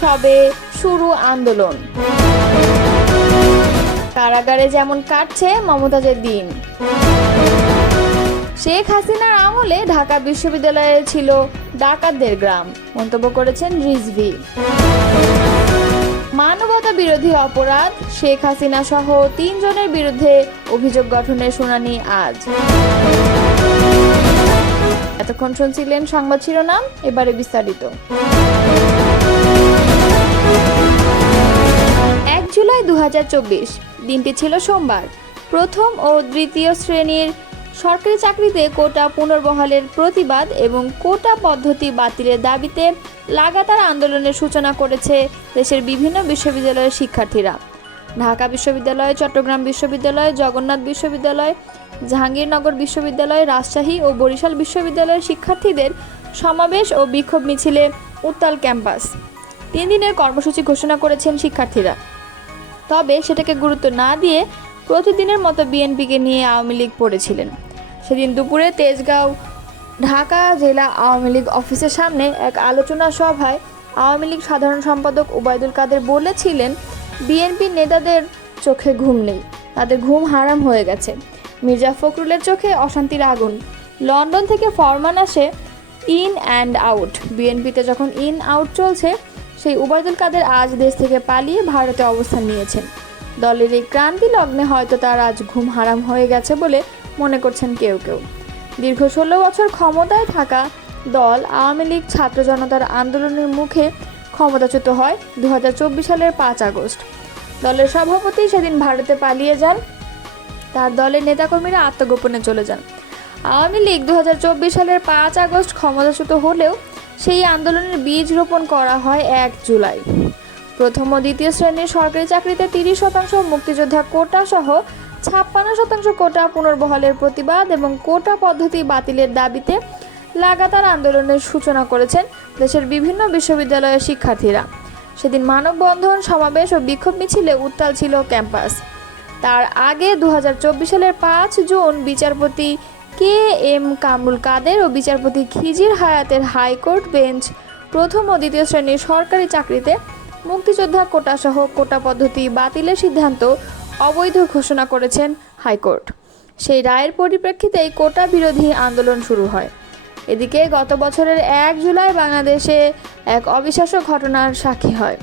সবে শুরু আন্দোলন। কারাগারে যেমন কাটছে মমতাজের দিন। শেখ হাসিনার আমলে ঢাকা বিশ্ববিদ্যালয়ে ছিল ডাকাতদের গ্রাম, মন্তব্য করেছেন রিজভী। মানবতা বিরোধী অপরাধ, শেখ হাসিনা সহ 3 জনের বিরুদ্ধে অভিযোগ গঠনের শুনানি আজ। এতক্ষণ শুনছিলেন সংবাদ শিরোনাম, এবারে বিস্তারিত। 1 জুলাই 2024 দিনটি ছিল সোমবার। প্রথম ও দ্বিতীয় শ্রেণীর সরকারি চাকরিতে কোটা পুনর্বহালের প্রতিবাদ এবং কোটা পদ্ধতি বাতিলের দাবিতে লাগাতার আন্দোলনের সূচনা করেছে দেশের বিভিন্ন বিশ্ববিদ্যালয়ের শিক্ষার্থীরা। ঢাকা বিশ্ববিদ্যালয়, চট্টগ্রাম বিশ্ববিদ্যালয়, জগন্নাথ বিশ্ববিদ্যালয়, জাহাঙ্গীরনগর বিশ্ববিদ্যালয়, রাজশাহী ও বরিশাল বিশ্ববিদ্যালয়ের শিক্ষার্থীদের সমাবেশ ও বিক্ষোভ মিছিলে উত্তাল ক্যাম্পাস। 3 দিনের কর্মসূচি ঘোষণা করেছেন শিক্ষার্থীরা, তবে সেটাকে গুরুত্ব না দিয়ে প্রতিদিনের মতো বিএনপিকে নিয়ে আওয়ামী লীগ পড়েছিলেন। সেদিন দুপুরে তেজগাঁও ঢাকা জেলা আওয়ামী লীগ অফিসের সামনে এক আলোচনা সভায় আওয়ামী লীগ সাধারণ সম্পাদক ওবায়দুল কাদের বলেছিলেন, বিএনপির নেতাদের চোখে ঘুম নেই, তাদের ঘুম হারাম হয়ে গেছে। মির্জা ফখরুলের চোখে অশান্তির আগুন। লন্ডন থেকে ফরমান আসে ইন অ্যান্ড আউট। বিএনপিতে যখন ইন আউট চলছে, সেই ওবায়দুল কাদের আজ দেশ থেকে পালিয়ে ভারতে অবস্থান নিয়েছেন। দলের এই ক্রান্তি লগ্নে হয়তো তার আজ ঘুম হারাম হয়ে গেছে বলে মনে করছেন কেউ কেউ। দীর্ঘ 16 বছর ক্ষমতায় থাকা দল আওয়ামী লীগ ছাত্র জনতার আন্দোলনের মুখে ক্ষমতাচ্যুত হয় 2024 সালের 5 আগস্ট। দলের সভাপতি সেদিন ভারতে পালিয়ে যান, তার দলের নেতাকর্মীরা আত্মগোপনে চলে যান। আওয়ামী লীগ 2024 সালের 5 আগস্ট ক্ষমতাচ্যুত হলেও সেই আন্দোলনের বীজ রোপণ করা হয় 1 জুলাই। প্রথম ও দ্বিতীয় শ্রেণীর সরকারি চাকরিতে 30% মুক্তিযোদ্ধা কোটা সহ 56% কোটা পুনর্বহালের প্রতিবাদ এবং কোটা পদ্ধতি বাতিলের দাবিতে লাগাতার আন্দোলনের সূচনা করেছেন দেশের বিভিন্ন বিশ্ববিদ্যালয়ের শিক্ষার্থীরা। সেদিন মানববন্ধন, সমাবেশ ও বিক্ষোভ মিছিলে উত্তাল ছিল ক্যাম্পাস। তার আগে 2024 সালের 5 জুন বিচারপতি KM কামরুল কাদের ও বিচারপতি খিজির হায়াতের হাইকোর্ট বেঞ্চ প্রথম ও দ্বিতীয় শ্রেণীর সরকারি চাকরিতে মুক্তিযোদ্ধা কোটা সহ কোটা পদ্ধতি বাতিলের সিদ্ধান্ত অবৈধ ঘোষণা করেছেন হাইকোর্ট। সেই রায়ের পরিপ্রেক্ষিতেই কোটা বিরোধী আন্দোলন শুরু হয়। এদিকে গত বছরের 1 জুলাই বাংলাদেশে এক অবিশ্বাস্য ঘটনার সাক্ষী হয়।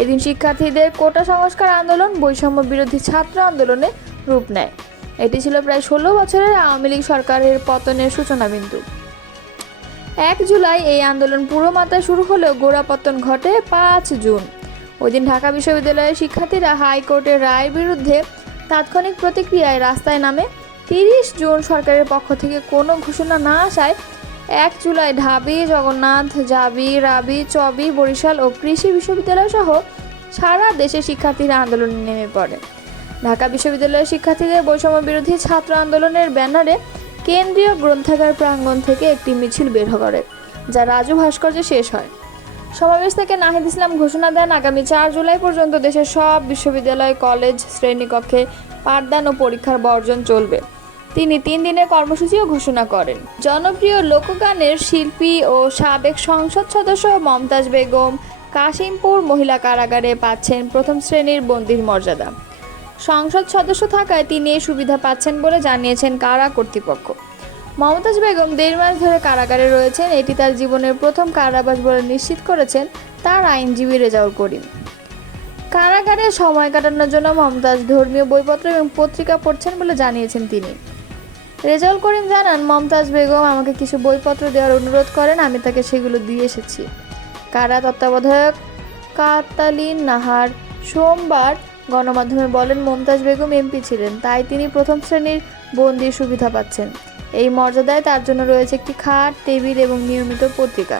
এদিন শিক্ষার্থীদের কোটা সংস্কার আন্দোলন বৈষম্য বিরোধী ছাত্র আন্দোলনে রূপ নেয়। এটি ছিল প্রায় 16 বছরের আওয়ামী লীগ সরকারের পতনের সূচনাবিন্দু। 1 জুলাই এই আন্দোলন পুরো মাত্রায় শুরু হলেও গোড়াপত্তন ঘটে 5 জুন। ওই দিন ঢাকা বিশ্ববিদ্যালয়ের শিক্ষার্থীরা হাইকোর্টের রায়ের বিরুদ্ধে তাৎক্ষণিক প্রতিক্রিয়ায় রাস্তায় নামে। 30 জুন সরকারের পক্ষ থেকে কোনো ঘোষণা না আসায় 1 জুলাই ঢাবি, জগন্নাথ, জাবি, রাবি, চবি, বরিশাল ও কৃষি বিশ্ববিদ্যালয় সহ সারা দেশে শিক্ষার্থীরা আন্দোলনে নেমে পড়ে। ঢাকা বিশ্ববিদ্যালয়ের শিক্ষার্থীদের বৈষম্য বিরোধী ছাত্র আন্দোলনের ব্যানারে কেন্দ্রীয় গ্রন্থাগার প্রাঙ্গণ থেকে একটি মিছিল বের করে, যা রাজু ভাস্কর্যে শেষ হয়। সমাবেশ থেকে নাহিদ ইসলাম ঘোষণা দেন, আগামী 4 জুলাই পর্যন্ত দেশের সব বিশ্ববিদ্যালয়, কলেজ, শ্রেণীকক্ষে পাঠদান ও পরীক্ষার বর্জন চলবে। তিনি 3 দিনের কর্মসূচিও ঘোষণা করেন। জনপ্রিয় লোকগানের শিল্পী ও সাবেক সংসদ সদস্য মমতাজ বেগম কাশিমপুর মহিলা কারাগারে পাচ্ছেন প্রথম শ্রেণীর বন্দীর মর্যাদা। সংসদ সদস্য থাকায় তিনি এই সুবিধা পাচ্ছেন বলে জানিয়েছেন কারা কর্তৃপক্ষ। মমতাজ বেগম 1.5 মাস ধরে কারাগারে রয়েছেন। এটি তার জীবনের প্রথম কারাবাস বলে নিশ্চিত করেছেন তার আইনজীবী রেজাউল করিম। কারাগারে সময় কাটানোর জন্য মমতাজ ধর্মীয় বইপত্র এবং পত্রিকা পড়ছেন বলে জানিয়েছেন তিনি। রেজাউল করিম জানান, মমতাজ বেগম আমাকে কিছু বইপত্র দেওয়ার অনুরোধ করেন, আমি তাকে সেগুলো দিয়ে এসেছি। কারা তত্ত্বাবধায়ক কাতালিন নাহার সোমবার গণমাধ্যমে বলেন, মমতাজ বেগম এমপি ছিলেন, তাই তিনি প্রথম শ্রেণীর বন্দির সুবিধা পাচ্ছেন। এই মর্যাদায় তার জন্য রয়েছে একটি খাট, টেবিল এবং নিয়মিত পত্রিকা।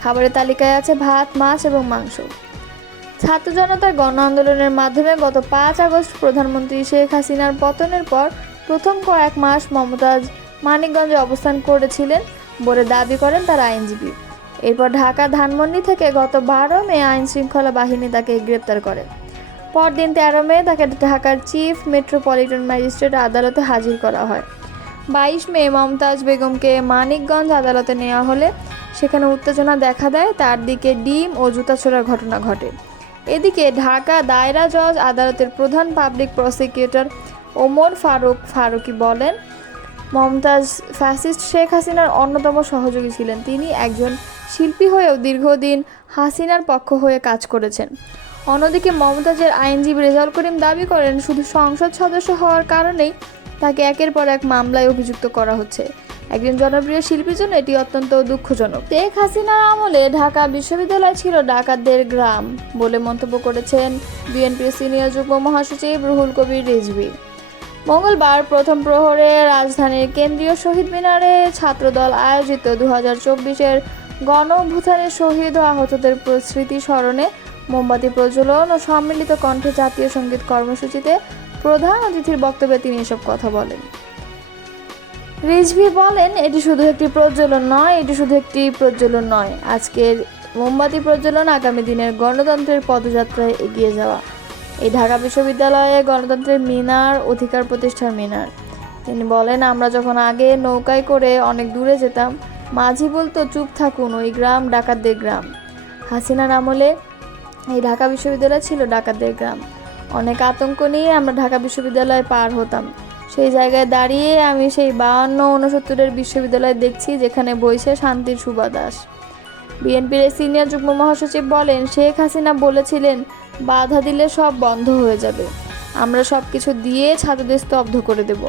খাবারের তালিকায় আছে ভাত, মাছ এবং মাংস। ছাত্র জনতার গণ আন্দোলনের মাধ্যমে গত 5 আগস্ট প্রধানমন্ত্রী শেখ হাসিনার পতনের পর প্রথম কয়েক মাস মমতাজ মানিকগঞ্জে অবস্থান করেছিলেন বলে দাবি করেন তার আইনজীবী। এরপর ঢাকা ধানমন্ডি থেকে গত 12 মে আইন শৃঙ্খলা বাহিনী তাকে গ্রেপ্তার করে। পরদিন 13 মে তাকে ঢাকার চিফ মেট্রোপলিটন ম্যাজিস্ট্রেট আদালতে হাজির করা হয়। 22 মে মমতাজ বেগমকে মানিকগঞ্জ আদালতে নেওয়া হলে সেখানে উত্তেজনা দেখা দেয়, তার দিকে ডিম ও জুতা ছোড়ার ঘটনা ঘটে। এদিকে ঢাকা দায়রা জজ আদালতের প্রধান পাবলিক প্রসিকিউটর ওমর ফারুকী বলেন, মমতাজ ফ্যাসিস্ট শেখ হাসিনার অন্যতম সহযোগী ছিলেন। তিনি একজন শিল্পী হয়েও দীর্ঘদিন হাসিনার পক্ষ হয়ে কাজ করেছেন। অন্যদিকে মমতাজের আইনজীবী রেজাউল করিম দাবি করেন, শুধু সংসদ সদস্য হওয়ার কারণেই তাকে একের পর এক মামলায় অভিযুক্ত করা হচ্ছে। একজন জনপ্রিয় শিল্পীর জন্য এটি অত্যন্ত দুঃখজনক। শেখ হাসিনার আমলে ঢাকা বিশ্ববিদ্যালয় ছিল ডাকাতদের গ্রাম বলে মন্তব্য করেছেন বিএনপির সিনিয়র যুগ্ম মহাসচিব রুহুল কবির রিজভী। মঙ্গলবার প্রথম প্রহরে রাজধানীর কেন্দ্রীয় শহীদ মিনারে ছাত্রদল আয়োজিত 2024-এর গণ অভ্যুত্থানের শহীদ ও আহতদের স্মৃতি স্মরণে মোমবাতি প্রজ্বলন ও সম্মিলিত কণ্ঠে জাতীয় সঙ্গীত কর্মসূচিতে প্রধান অতিথির বক্তব্যে তিনি এসব কথা বলেন। রিজভী বলেন, এটি শুধু একটি প্রজ্বলন নয়, আজকের মোমবাতি প্রজ্বলন আগামী দিনের গণতন্ত্রের পদযাত্রায় এগিয়ে যাওয়া। এই ঢাকা বিশ্ববিদ্যালয়ে গণতন্ত্রের মিনার, অধিকার প্রতিষ্ঠার মিনার। তিনি বলেন, আমরা যখন আগে নৌকায় করে অনেক দূরে যেতাম, মাঝি বলতো চুপ থাকুন, ওই গ্রাম ডাকাতদের গ্রাম। হাসিনার আমলে এই ঢাকা বিশ্ববিদ্যালয় ছিল ডাকাতদের গ্রাম। অনেক আতঙ্ক নিয়ে আমরা ঢাকা বিশ্ববিদ্যালয়ে পার হতাম। সেই জায়গায় দাঁড়িয়ে আমি সেই 52-69-এর বিশ্ববিদ্যালয় দেখছি, যেখানে বইছে শান্তির সুবাতাস। বিএনপির সিনিয়র যুগ্ম মহাসচিব বলেন, শেখ হাসিনা বলেছিলেন, বাধা দিলে সব বন্ধ হয়ে যাবে। আমরা সব কিছু দিয়ে ছাত্রদের স্তব্ধ করে দেব।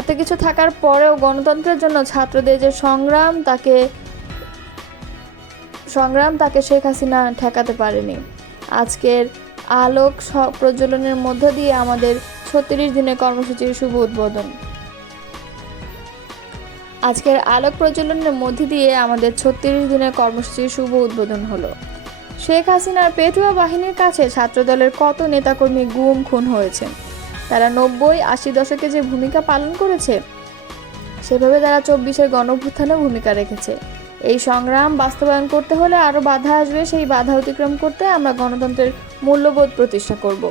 এত কিছু থাকার পরেও গণতন্ত্রের জন্য ছাত্রদের যে সংগ্রাম তাকে শেখ হাসিনা ঠেকাতে পারেনি। আজকের আলোক প্রজ্বলনের মধ্য দিয়ে আমাদের 36 দিনের কর্মসূচির শুভ উদ্বোধন। হলো। শেখ হাসিনার পেটুয়া বাহিনীর কাছে ছাত্রদলের কত নেতাকর্মী গুম খুন হয়েছে। তারা 90-80 দশকে যে ভূমিকা পালন করেছে, সেভাবে তারা 24-এর গণঅভ্যুত্থানে ভূমিকা রেখেছে। এই সংগ্রাম বাস্তবায়ন করতে হলে আরও বাধা আসবে। সেই বাধা অতিক্রম করতে আমরা গণতন্ত্রের মূল্যবোধ প্রতিষ্ঠা করব।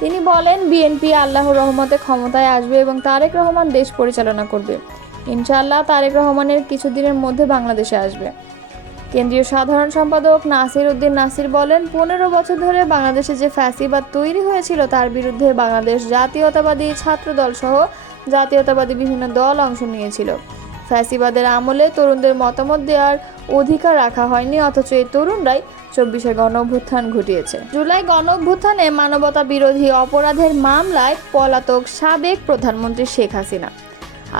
তিনি বলেন, বিএনপি আল্লাহর রহমতে ক্ষমতায় আসবে এবং তারেক রহমান দেশ পরিচালনা করবে। ইনশাআল্লাহ তারেক রহমানের কিছুদিনের মধ্যে বাংলাদেশে আসবে। কেন্দ্রীয় সাধারণ সম্পাদক নাসির উদ্দিন নাসির বলেন, 15 বছর ধরে বাংলাদেশে যে ফ্যাসিবাদ তৈরি হয়েছিল, তার বিরুদ্ধে বাংলাদেশ জাতীয়তাবাদী ছাত্রদল সহ জাতীয়তাবাদী বিভিন্ন দল অংশ নিয়েছিল। ফ্যাসিবাদের আমলে তরুণদের মতামত দেওয়ার অধিকার রাখা হয়নি, অথচ এই তরুণরাই 24-এ গণঅভ্যুত্থান ঘটিয়েছে। জুলাই গণঅভ্যুত্থানে মানবতা বিরোধী অপরাধের মামলায় পলাতক সাবেক প্রধানমন্ত্রী শেখ হাসিনা,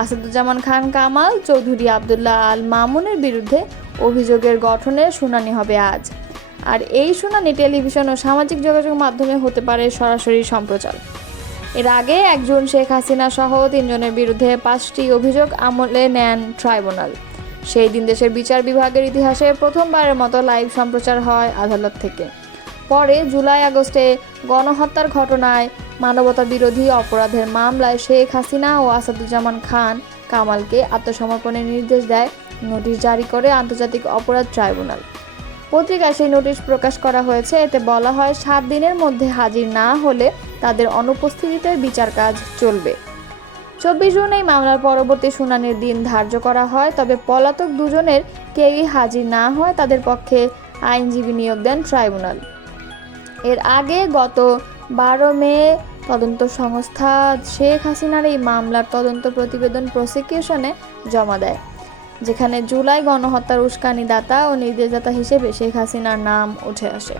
আসাদুজ্জামান খান কামাল, চৌধুরী আবদুল্লাহ আল মামুনের বিরুদ্ধে অভিযোগের গঠনের শুনানি হবে আজ। আর এই শুনানি টেলিভিশন ও সামাজিক যোগাযোগ মাধ্যমে হতে পারে সরাসরি সম্প্রচার। এর আগে একজন শেখ হাসিনা সহ 3 জনের বিরুদ্ধে 5টি অভিযোগ আমলে নেন ট্রাইব্যুনাল। সেই দিন দেশের বিচার বিভাগের ইতিহাসে প্রথমবারের মতো লাইভ সম্প্রচার হয় আদালত থেকে। পরে জুলাই-আগস্টে গণহত্যার ঘটনায় মানবতা বিরোধী অপরাধের মামলায় শেখ হাসিনা ও আসাদুজ্জামান খান কামালকে আত্মসমর্পণের নির্দেশ দেয়, নোটিশ জারি করে আন্তর্জাতিক অপরাধ ট্রাইব্যুনাল। পত্রিকায় সেই নোটিশ প্রকাশ করা হয়েছে। এতে বলা হয়, 7 দিনের মধ্যে হাজির না হলে তাদের অনুপস্থিতিতে বিচার কাজ চলবে। 24 জুন এই মামলার পরবর্তী শুনানির দিন ধার্য করা হয়। তবে পলাতক 2 জনের কেউই হাজির না হয় তাদের পক্ষে আইনজীবী নিয়োগ দেন ট্রাইব্যুনাল। এর আগে গত 12 মে তদন্ত সংস্থা শেখ হাসিনার এই মামলার তদন্ত প্রতিবেদন প্রসিকিউশনে জমা দেয়, যেখানে জুলাই গণহত্যার উস্কানিদাতা ও নির্দেশদাতা হিসেবে শেখ হাসিনার নাম উঠে আসে।